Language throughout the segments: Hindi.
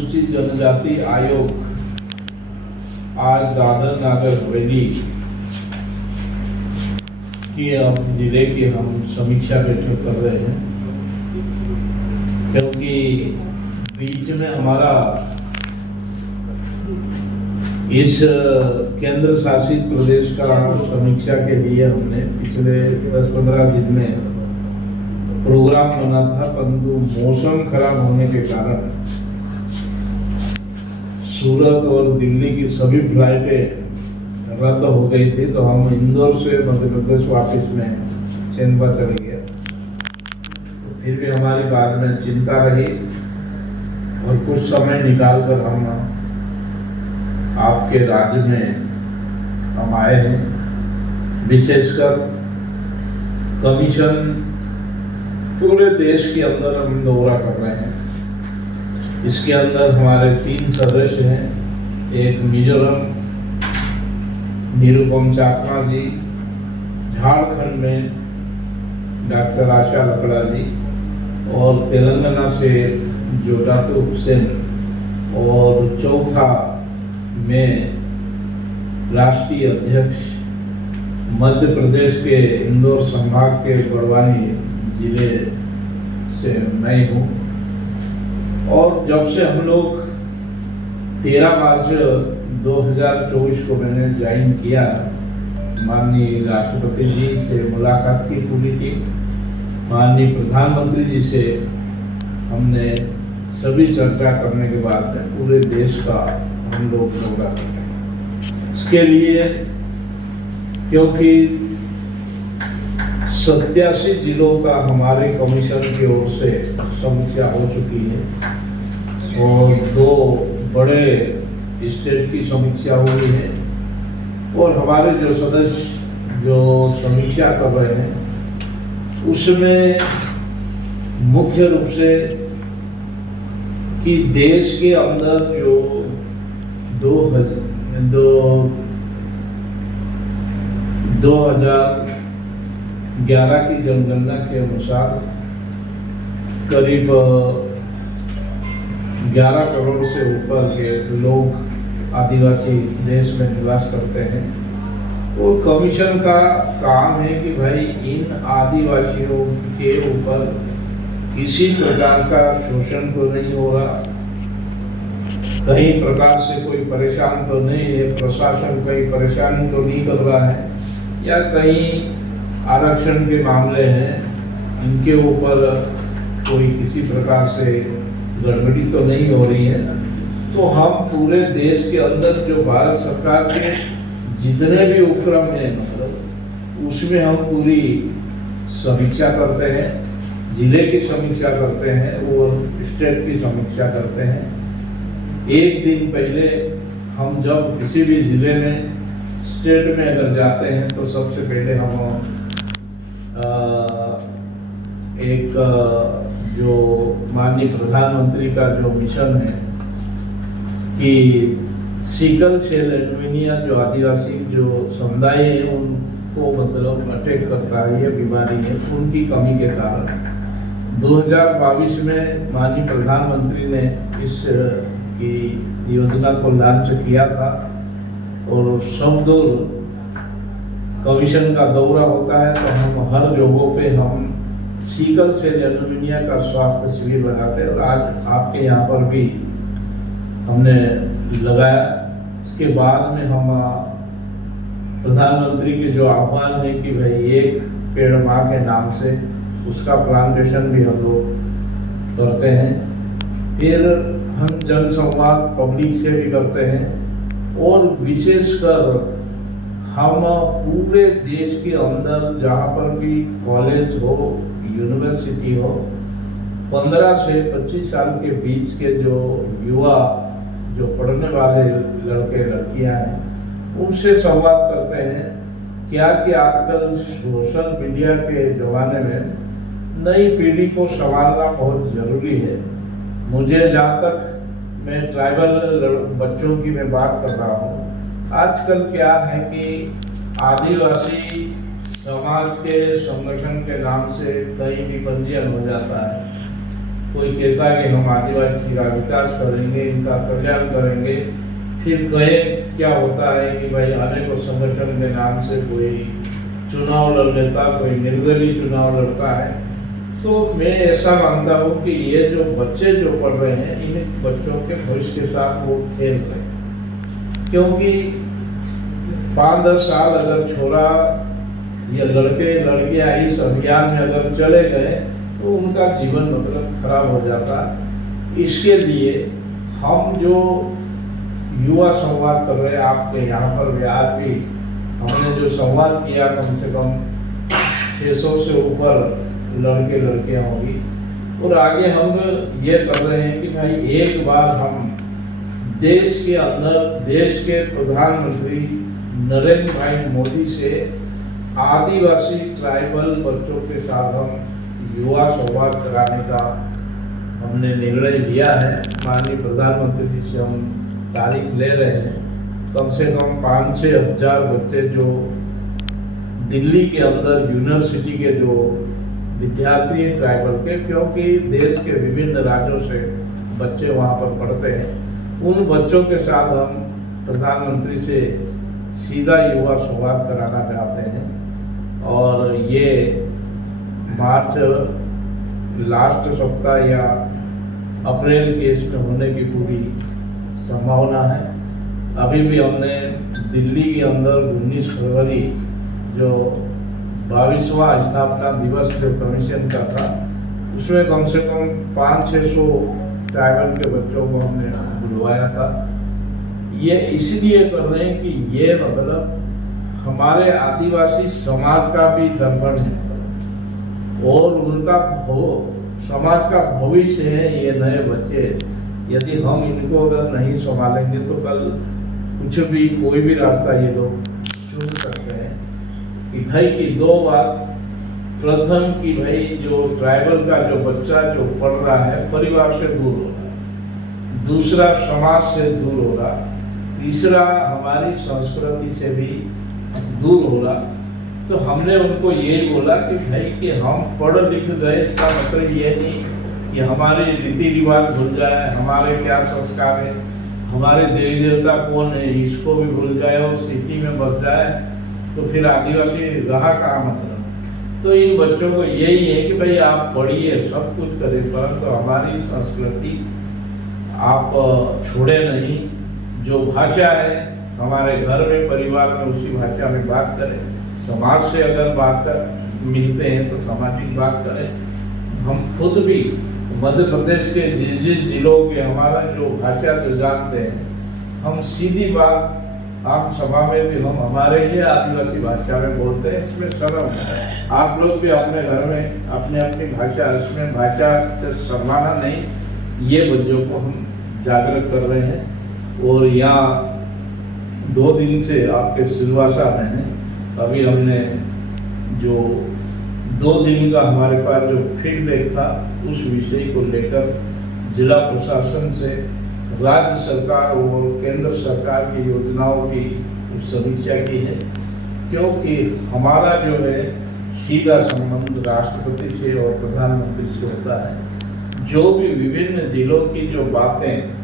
अनुसूचित जनजाति आयोग आज दादर नागर हवेली की जिले की हम समीक्षा बैठक कर रहे हैं, क्योंकि बीच में हमारा इस केंद्र शासित प्रदेश का समीक्षा के लिए हमने पिछले 10-15 दिन में प्रोग्राम बना था, परंतु मौसम खराब होने के कारण सूरत और दिल्ली की सभी फ्लाइटें रद्द हो गई थी। तो हम इंदौर से मध्य प्रदेश वापस में सेंधवा चले गए। तो फिर भी हमारी बाद में चिंता रही और कुछ समय निकाल कर हम आपके राज्य में हम आए हैं। विशेषकर कमीशन पूरे देश के अंदर हम दौरा कर रहे हैं। इसके अंदर हमारे 3 सदस्य हैं। एक मिजोरम निरुपम चाकमा जी, झारखंड में डॉक्टर आशा लकड़ा जी, और तेलंगाना से जोडातु हुसैन, और चौथा में राष्ट्रीय अध्यक्ष मध्य प्रदेश के इंदौर संभाग के बड़वानी जिले से मैं हूँ। और जब से हम लोग 13 मार्च 2024 को मैंने ज्वाइन किया, माननीय राष्ट्रपति जी से मुलाकात की पूरी टीम, माननीय प्रधानमंत्री जी से हमने सभी चर्चा करने के बाद में पूरे देश का हम लोग दौरा करते हैं। इसके लिए क्योंकि 87 जिलों का हमारे कमीशन की ओर से समीक्षा हो चुकी है और 2 बड़े स्टेट की समीक्षा हुई है, और हमारे जो सदस्य जो समीक्षा कर रहे हैं उसमें मुख्य रूप से कि देश के अंदर जो 2011 की जनगणना के अनुसार करीब 11 करोड़ से ऊपर के लोग आदिवासी इस देश में निवास करते हैं। तो कमीशन का काम है कि भाई इन आदिवासियों के ऊपर किसी प्रकार का शोषण तो नहीं हो रहा, कहीं प्रकार से कोई परेशान तो नहीं है, प्रशासन कहीं परेशानी तो नहीं कर रहा है, या कहीं आरक्षण के मामले हैं इनके ऊपर कोई किसी प्रकार से गड़बड़ी तो नहीं हो रही है। तो हम पूरे देश के अंदर जो भारत सरकार के जितने भी उपक्रम हैं, मतलब उसमें हम पूरी समीक्षा करते हैं, जिले की समीक्षा करते हैं और स्टेट की समीक्षा करते हैं। एक दिन पहले हम जब किसी भी जिले में स्टेट में अगर जाते हैं तो सबसे पहले हम एक जो माननीय प्रधानमंत्री का जो मिशन है कि सिकल सेल एनीमिया जो आदिवासी जो समुदाय है उनको मतलब अटैक करता है, ये बीमारी है, उनकी कमी के कारण 2022 में माननीय प्रधानमंत्री ने इस की योजना को लॉन्च किया था। और सब कमीशन का दौरा होता है तो हम हर जगहों पे हम सिकल सेल एनीमिया का स्वास्थ्य शिविर लगाते हैं, और आज आपके यहाँ पर भी हमने लगाया। इसके बाद में हम प्रधानमंत्री के जो आह्वान है कि भाई एक पेड़ माँ के नाम से, उसका प्लांटेशन भी हम लोग करते हैं। फिर हम जन संवाद पब्लिक से भी करते हैं, और विशेषकर हम पूरे देश के अंदर जहाँ पर भी कॉलेज हो, यूनिवर्सिटी हो, 15 से 25 साल के बीच के जो युवा जो पढ़ने वाले लड़के लड़कियां हैं उनसे संवाद करते हैं। क्या कि आजकल सोशल मीडिया के ज़माने में नई पीढ़ी को संभालना बहुत ज़रूरी है। मुझे जहाँ तक मैं ट्राइबल बच्चों की मैं बात कर रहा हूँ, आजकल क्या है कि आदिवासी समाज के संगठन के नाम से कहीं भी पंजीयन हो जाता है, कोई कहता है कि हम आदिवासी का विकास करेंगे, इनका कल्याण करेंगे, फिर कहे क्या होता है कि भाई अनेकों संगठन के नाम से कोई चुनाव लड़ लेता, कोई निर्दलीय चुनाव लड़ता है। तो मैं ऐसा मानता हूँ कि ये जो बच्चे जो पढ़ रहे हैं, इन बच्चों के भविष्य के साथ वो खेल रहे हैं, क्योंकि 5-10 साल अगर छोरा या लड़के लड़कियां इस अभियान में अगर चले गए तो उनका जीवन मतलब खराब हो जाता। इसके लिए हम जो युवा संवाद कर रहे हैं आपके यहाँ पर भी, आज भी हमने जो संवाद किया, कम से कम 600 से ऊपर लड़के लड़कियां होगी, और आगे हम ये कर रहे हैं कि भाई एक बार हम देश के अंदर देश के प्रधानमंत्री नरेंद्र भाई मोदी से आदिवासी ट्राइबल बच्चों के साथ हम युवा संवाद कराने का हमने निर्णय लिया है। माननीय प्रधानमंत्री जी से हम तारीख ले रहे हैं। कम से कम 5-6 हजार बच्चे जो दिल्ली के अंदर यूनिवर्सिटी के जो विद्यार्थी हैं ट्राइबल के, क्योंकि देश के विभिन्न राज्यों से बच्चे वहाँ पर पढ़ते हैं, उन बच्चों के साथ हम प्रधानमंत्री से सीधा युवा संवाद कराना चाहते हैं। और ये मार्च लास्ट सप्ताह या अप्रैल के इसमें होने की पूरी संभावना है। अभी भी हमने दिल्ली के अंदर 19 फरवरी जो 22वां स्थापना दिवस जो कमीशन का था, उसमें कम से कम 500-600 ट्राइबल के बच्चों को हमने बुलवाया था। ये इसलिए कर रहे हैं कि ये मतलब हमारे आदिवासी समाज का भी दर्पण है और उनका समाज का भविष्य है ये नए बच्चे। यदि हम इनको अगर नहीं संभालेंगे तो कल कुछ भी कोई भी रास्ता ये लोग चुन सकते हैं। कि भाई की दो बात, प्रथम कि भाई जो ट्राइबल का जो बच्चा जो पढ़ रहा है परिवार से दूर हो रहा है, दूसरा समाज से दूर हो रहा, तीसरा हमारी संस्कृति से भी दूर हो रहा। तो हमने उनको यही बोला कि भाई कि हम पढ़ लिख गए, इसका मतलब ये नहीं कि हमारे रीति रिवाज भूल जाए, हमारे क्या संस्कार है, हमारे देवी देवता कौन है इसको भी भूल जाए और सिटी में बस जाए, तो फिर आदिवासी रहा कहाँ मतलब। तो इन बच्चों को यही है कि भाई आप पढ़िए, सब कुछ करें, परंतु तो हमारी संस्कृति आप छोड़े नहीं। जो भाषा है हमारे घर में परिवार में उसी भाषा में बात करें, समाज से अगर बात कर मिलते हैं तो सामाजिक बात करें। हम खुद भी मध्य प्रदेश के जिस जिलों के हमारा जो भाषा जो जानते हैं, हम सीधी बात आप सभा में भी हम हमारे ही आदिवासी भाषा में बोलते हैं, इसमें शर्म है। आप लोग भी अपने घर में अपने अपनी भाषा, इसमें भाषा से शर्माना नहीं, ये बच्चों को हम जागरूक कर रहे हैं। और यहाँ 2 दिन से आपके सिलवासा में है, अभी हमने जो 2 दिन का हमारे पास जो फीडबैक था उस विषय को लेकर जिला प्रशासन से राज्य सरकार और केंद्र सरकार की योजनाओं की समीक्षा की है। क्योंकि हमारा जो है सीधा संबंध राष्ट्रपति से और प्रधानमंत्री से होता है। जो भी विभिन्न जिलों की जो बातें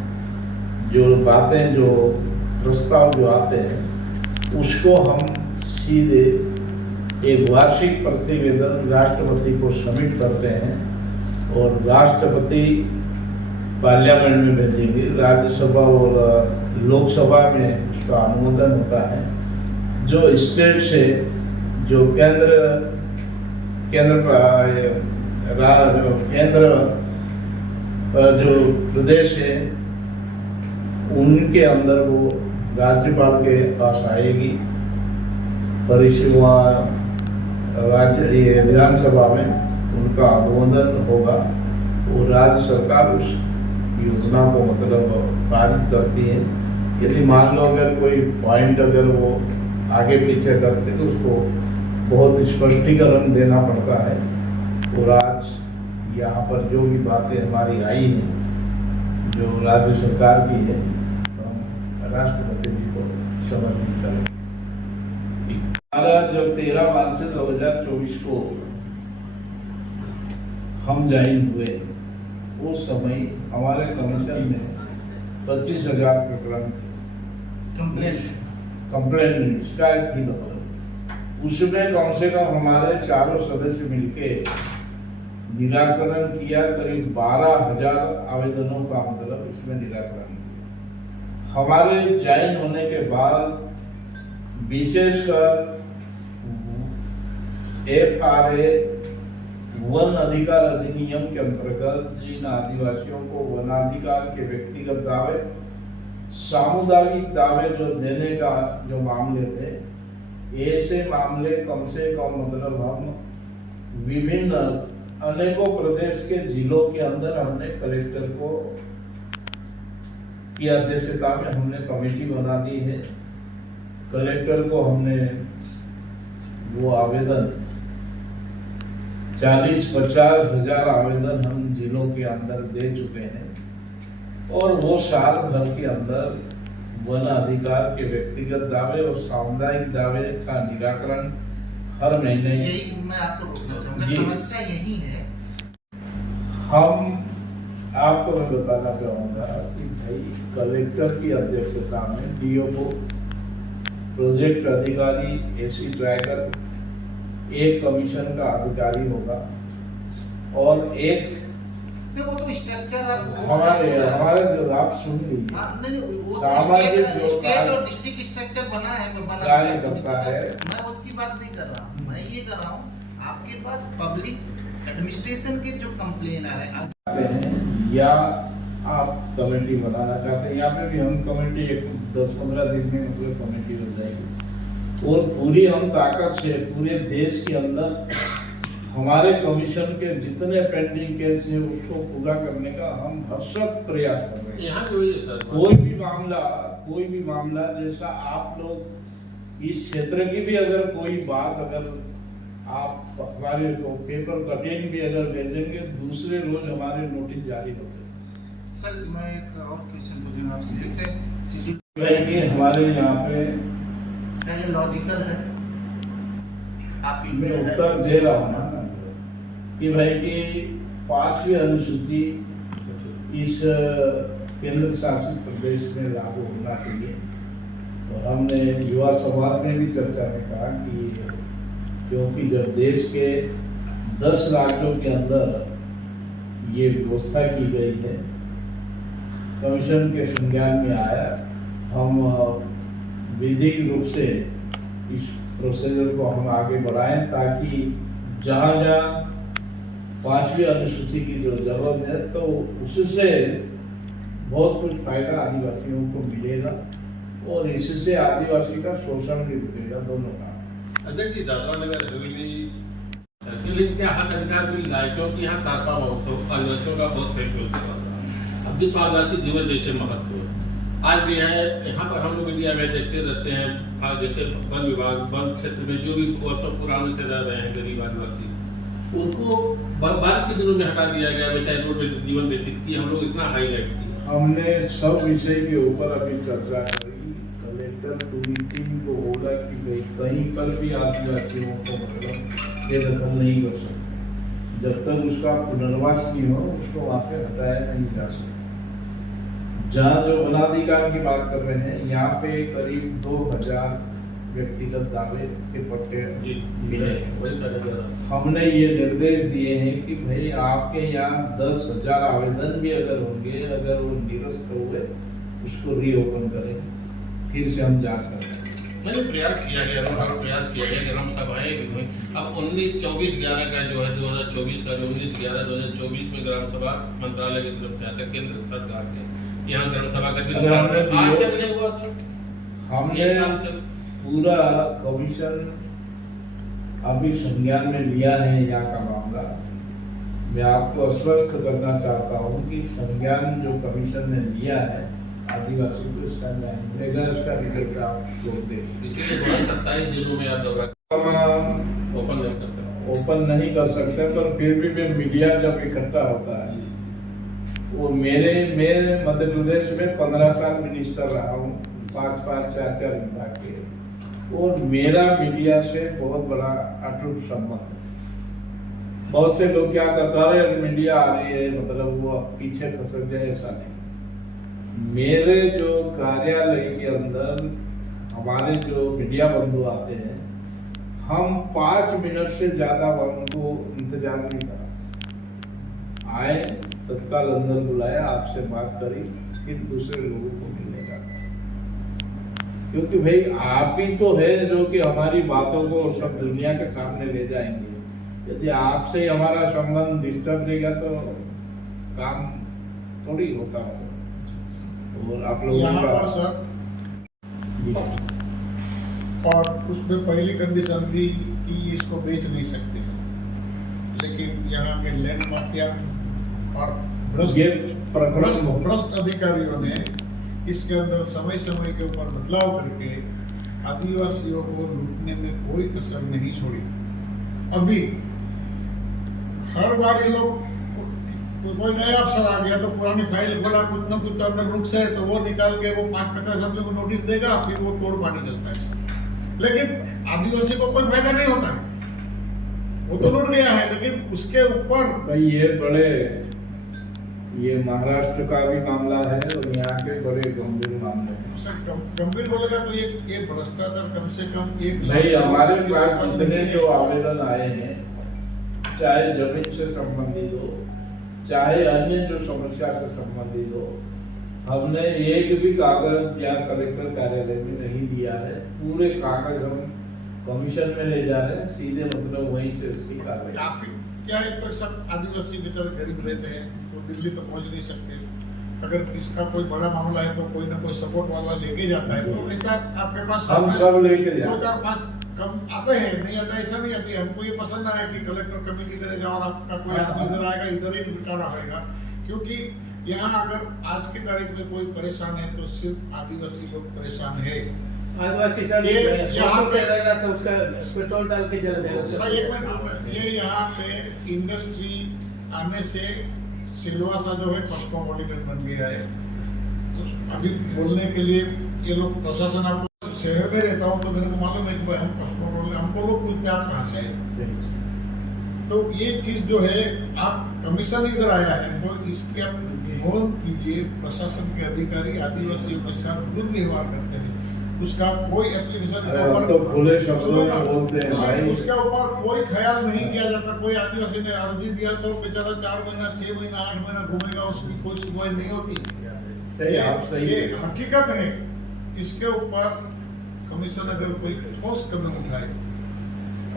जो प्रस्ताव जो आते हैं उसको हम सीधे एक वार्षिक प्रतिवेदन राष्ट्रपति को सबमिट करते हैं और राष्ट्रपति पार्लियामेंट में भेजेंगे, राज्यसभा और लोकसभा में उसका अनुमोदन होता है। जो स्टेट से जो केंद्र जो प्रदेश है उनके अंदर वो राज्यपाल के पास आएगी, परिषद राज्य विधानसभा में उनका अनुमोदन होगा और राज्य सरकार उस योजना को मतलब पारित करती है। यदि मान लो अगर कोई पॉइंट अगर वो आगे पीछे करते तो उसको बहुत स्पष्टीकरण देना पड़ता है। और आज यहाँ पर जो भी बातें हमारी आई हैं जो राज्य सरकार की है, तो हम राष्ट्रपति जी को समर्पित करेंगे। हमारा जब 13 मार्च 2024 को हम ज्वाइन हुए उस समय हमारे कमीशन में 25,000 प्रकरण कंप्लेन शिकायत थी। उसमें कम से कम हमारे चारों सदस्य मिलके निराकरण किया। करीब 12,000 आवेदनों का मतलब इसमें निराकरण किया। हमारे ज्वाइन होने के बाद विशेषकर FRA वन अधिकार अधिनियम के अंतर्गत जिन आदिवासियों को वनाधिकार के व्यक्तिगत दावे, सामुदायिक दावे जो देने का जो मामले थे, ऐसे मामले कम से कम मतलब हम विभिन्न अनेकों प्रदेश के जिलों के अंदर हमने कलेक्टर को की अध्यक्षता में हमने कमेटी बना दी है। कलेक्टर को हमने वो आवेदन 40-50 हजार आवेदन हम जिलों के अंदर दे चुके हैं और वो साल भर के अंदर वन अधिकार के व्यक्तिगत दावे और सामुदायिक दावे का निराकरण हर महीने। यही मैं आपको रोकना चाहूंगा, समस्या यही है। हम आपको मैं बताना चाहूंगा कि भाई कलेक्टर की अध्यक्षता में DO को प्रोजेक्ट अधिकारी, AC ट्रैकर, एक कमीशन का अधिकारी होगा और एक वो तो स्ट्रक्चर हमारे जो आप सुन लीजिए सामाजिक जो स्टेट और डिस्ट्रिक्ट स्ट्रक्चर बना है करता है। मैं उसकी बात नहीं कर रहा हूँ, मैं ये कर रहा हूँ आपके पास पब्लिक एडमिनिस्ट्रेशन के जो कंप्लेन आ रहे हैं या आप कमेटी बनाना चाहते हैं, यहाँ पे भी हम कमेटी 10-15 दिन में मतलब कमेटी हो जाएगी और पूरी हम ताकत से पूरे देश के अंदर हमारे कमीशन के जितने पेंडिंग केस है उसको पूरा करने का हम भरसक प्रयास कर रहे हैं। यहाँ भी वही है सर, कोई भी मामला जैसा आप लोग इस क्षेत्र की भी अगर कोई बात अगर आप हमारे को पेपर कटिंग भी अगर भेजेंगे, दूसरे रोज हमारे नोटिस जारी होते हैं। सर मैं एक और क्वेश्चन पूछूंगा आपसे, जैसे हमारे यहाँ पे ये लॉजिकल है, आप मैं उत्तर दे रहा हूँ ना कि भाई की 5वीं अनुसूची इस केंद्र शासित प्रदेश में लागू होना चाहिए। और हमने युवा समाज में भी चर्चा में कहा कि क्योंकि जब देश के 10 राज्यों के अंदर ये व्यवस्था की गई है, कमीशन के संज्ञान में आया, हम विधिक रूप से इस प्रोसीजर को हम आगे बढ़ाएं ताकि जहाँ जहाँ 5वीं अनुसूची की जो जरूरत है तो उससे बहुत कुछ फायदा आदिवासियों को मिलेगा और इससे आदिवासी का शोषण भी रुकेगा। दोनों का अध्यक्ष जी, दादरा नगर हवेली क्या हक अधिकार मिल रहा है क्योंकि यहाँ कारपा महोत्सव आदिवासियों का बहुत फेस्टिवल चल रहा है। अब विश्व आदिवासी दिवस जैसे महत्व आज भी है, यहाँ पर हम लोग इंडिया में देखते रहते हैं। जैसे वन विभाग वन क्षेत्र में जो भी वर्षों पुराने से रह रहे हैं गरीब आदिवासी, उनको बारिश के दिनों में हटा दिया गया, बेचारे रोड पे जीवन व्यतीत किए। हम लोग इतना हाईलाइट किया, हमने सब विषय के ऊपर अभी चर्चा करी। कलेक्टर पूरी टीम को बोला कि भाई कहीं पर भी आदिवासियों को मतलब ये दखल नहीं कर सकते जब तक उसका पुनर्वास नहीं हो, उसको वहां से हटाया नहीं जा सकता। जहाँ जो वनाधिकार की बात कर रहे हैं, यहाँ पे करीब 2,000 व्यक्तिगत दावे के पट्टे मिले हैं। हमने ये निर्देश दिए हैं कि भाई आपके यहाँ 10,000 आवेदन भी अगर होंगे, अगर वो निरस्त हुए उसको रीओपन करें, फिर से हम जांच करें। मैंने प्रयास किया गया ग्राम सभाएं अब 19-24-11 का जो है 2024 का जो 19-11-2024 में ग्राम सभा मंत्रालय की तरफ से आता केंद्र सरकार से यहाँ ग्राम सभा का हमने पूरा कमीशन अभी संज्ञान में लिया है यहाँ का मामला। मैं आपको आश्वस्त करना चाहता हूँ कि संज्ञान जो कमीशन ने लिया है आदिवासी को इसका न्याय मिलेगा, इसका रिजल्ट आप लोग देखें। इसीलिए 27 जिलों में आप दौरा ओपन नहीं कर सकते, पर फिर भी मैं मीडिया जब इकट्ठा होता है, वो मैं मध्य प्रदेश में 15 साल मिनिस्टर रहा हूँ, 5-5 4-4 विभाग के, और मेरा मीडिया से बहुत बड़ा अटूट संबंध है। बहुत से लोग क्या करते हैं, अरे मीडिया आ रही है मतलब वो अब पीछे खसक जाए, ऐसा नहीं। मेरे जो कार्यालय के अंदर हमारे जो मीडिया बंधु आते हैं, हम 5 मिनट से ज्यादा उनको इंतजार नहीं करा, आए तत्काल अंदर बुलाया, आपसे बात करी, फिर दूसरे लोगों को मिलने का। क्योंकि भाई आप ही तो है जो कि हमारी बातों को सब दुनिया के सामने ले जाएंगे। यदि आपसे ही हमारा संबंध डिस्टर्ब देगा तो काम थोड़ी होता है। और आप लोगों यहाँ का पर सर, और उसमें पहली कंडीशन थी कि इसको बेच नहीं सकते, लेकिन यहाँ के लैंड माफिया और ये प्रकरण भ्रष्ट अधिकारियों ने इसके अंदर समय समय के ऊपर बदलाव करके आदिवासियों को लूटने में कोई कसर नहीं छोड़ी। अभी हर बार ये लोग कोई नया अफसर आ गया तो पुरानी फाइल खोला, कुछ न कुछ अंदर नुक्स है तो वो निकाल के वो 5-50 आदमियों को नोटिस देगा, फिर वो तोड़ पानी चलता है। लेकिन आदिवासी को कोई फायदा नहीं होता है, वो तो लूट गया है, लेकिन उसके ऊपर भाई ये महाराष्ट्र का भी मामला है और यहाँ के बड़े गंभीर मामले हैं। गंभीर बोलेगा तो ये भ्रष्टाचार कम से कम 1 लाख। नहीं, हमारे पास जितने जो आवेदन आए हैं, चाहे जमीन से संबंधित हो, चाहे अन्य जो समस्या से संबंधित हो, हमने एक भी कागज या कलेक्टर कार्यालय में नहीं दिया है। पूरे कागज हम कमीशन में ले जा रहे हैं, सीधे मतलब वहीं से उसकी कार्रवाई। काफी क्या है, तो सब आदिवासी बेचारे गरीब रहते हैं तो दिल्ली तो पहुंच नहीं सकते। अगर इसका कोई बड़ा मामला है तो कोई ना कोई सपोर्ट वाला लेके जाता है, तो ऐसा आपके पास हम सब लेके जाते हैं। 2-4-5 कम आते हैं, नहीं आता ऐसा नहीं। अभी हमको ये पसंद आया कि कलेक्टर कमेटी करेगा और आपका कोई आदमी इधर आएगा, इधर ही निपटारा होगा। क्योंकि यहाँ अगर आज की तारीख में कोई परेशान है तो सिर्फ आदिवासी लोग परेशान है। आदिवासी सर यहाँ पे रहेगा तो उसका पेट्रोल डाल के जल देगा। एक मिनट, ये यहाँ पे इंडस्ट्री आने से सिलवासा जो है कॉस्मोपॉलिटन बन गया है। तो अभी बोलने के लिए ये लोग प्रशासन, आपको शहर में रहता हूँ तो मेरे को मालूम है कि भाई हम कॉस्मोपॉलिटन, हमको लोग पूछते आप कहाँ से हैं। तो ये चीज जो है, आप कमीशन इधर आया है तो इसकी आप नोट कीजिए। प्रशासन के अधिकारी आदिवासियों के साथ दुर्व्यवहार करते हैं, उसका कोई एप्लीकेशन तो खुले शब्दों में बोलते हैं भाई। उसके ऊपर कोई ख्याल नहीं किया जाता। कोई आदिवासी ने अर्जी दिया तो बेचारा 4 महीना, 6 महीना, 8 महीना घूमेगा, उसकी कोई सुनवाई नहीं होती। ये हकीकत है। इसके ऊपर कमीशन अगर कोई ठोस कदम उठाए,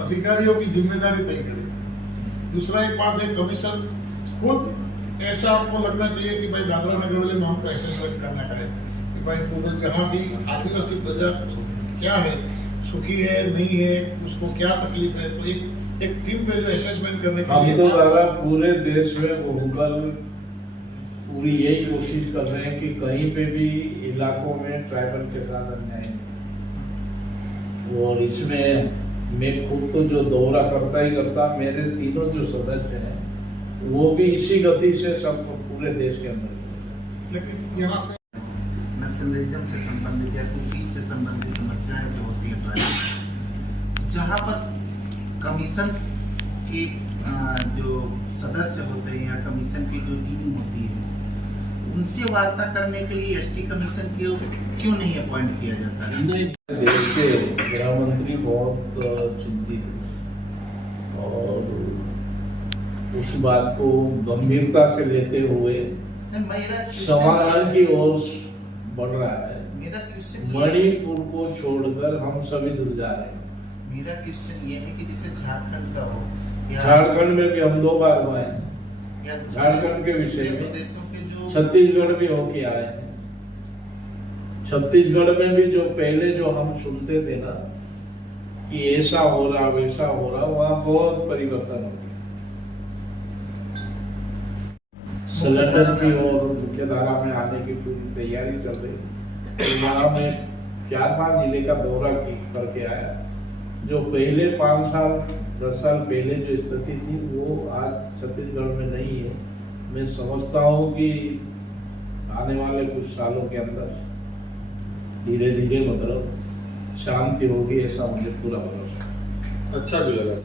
अधिकारियों की जिम्मेदारी तय करे। दूसरा एक बात है, कमीशन खुद ऐसा आपको लगना चाहिए कि भाई दादरा नगर वाले में हमको असेसमेंट करना है कि भाई उधर यहाँ की आदिवासी प्रजा क्या है, सुखी है नहीं है, उसको क्या तकलीफ है। तो एक टीम पे जो असेसमेंट करने के लिए हम तो दादा पूरे देश में घूमकर पूरी यही कोशिश कर रहे हैं कि कहीं पे भी इलाकों में ट्राइबल के साथ अन्याय नहीं। और इसमें मैं खुद तो जो दौरा करता ही करता, मेरे तीनों जो सदस्य हैं वो भी इसी गति से सब पूरे देश के अंदर। लेकिन यहाँ पे नक्सलिज्म से संबंधित या कुकीज से संबंधित समस्याएं जो होती है, जहाँ पर कमीशन के जो सदस्य होते हैं या कमीशन की जो टीम होती है, उनसे वार्ता करने के लिए एसटी कमीशन को क्यों नहीं अपॉइंट किया जाता है? देश के गृह मंत्री बहुत चिंतित हैं और उस बात को गंभीरता से लेते हुए समाधान की ओर बढ़ रहा है। मेरा क्वेश्चन मणिपुर को छोड़कर हम सभी दूर जा रहे हैं। मेरा क्वेश्चन ये है कि जैसे झारखंड का हो या झारखंड में भी हम 2 बार हुए हैं। या झारखंड के विषय में प्रदेशों के जो छत्तीसगढ़ भी होके आए हैं। छत्तीसगढ़ में भी जो पहले जो हम सुनते थे ना कि ऐसा हो रहा वैसा हो रहा, वहाँ बहुत परिवर्तन हो गया। सिलेंडर की और मुख्य धारा में आने की पूरी तैयारी चल रही है। तो यहाँ मैं 4-5 जिले का दौरा करके आया। जो पहले 5 साल 10 साल पहले जो स्थिति थी वो आज छत्तीसगढ़ में नहीं है। मैं समझता हूँ कि आने वाले कुछ सालों के अंदर धीरे धीरे मतलब शांति होगी, ऐसा मुझे पूरा भरोसा। अच्छा भी लगा।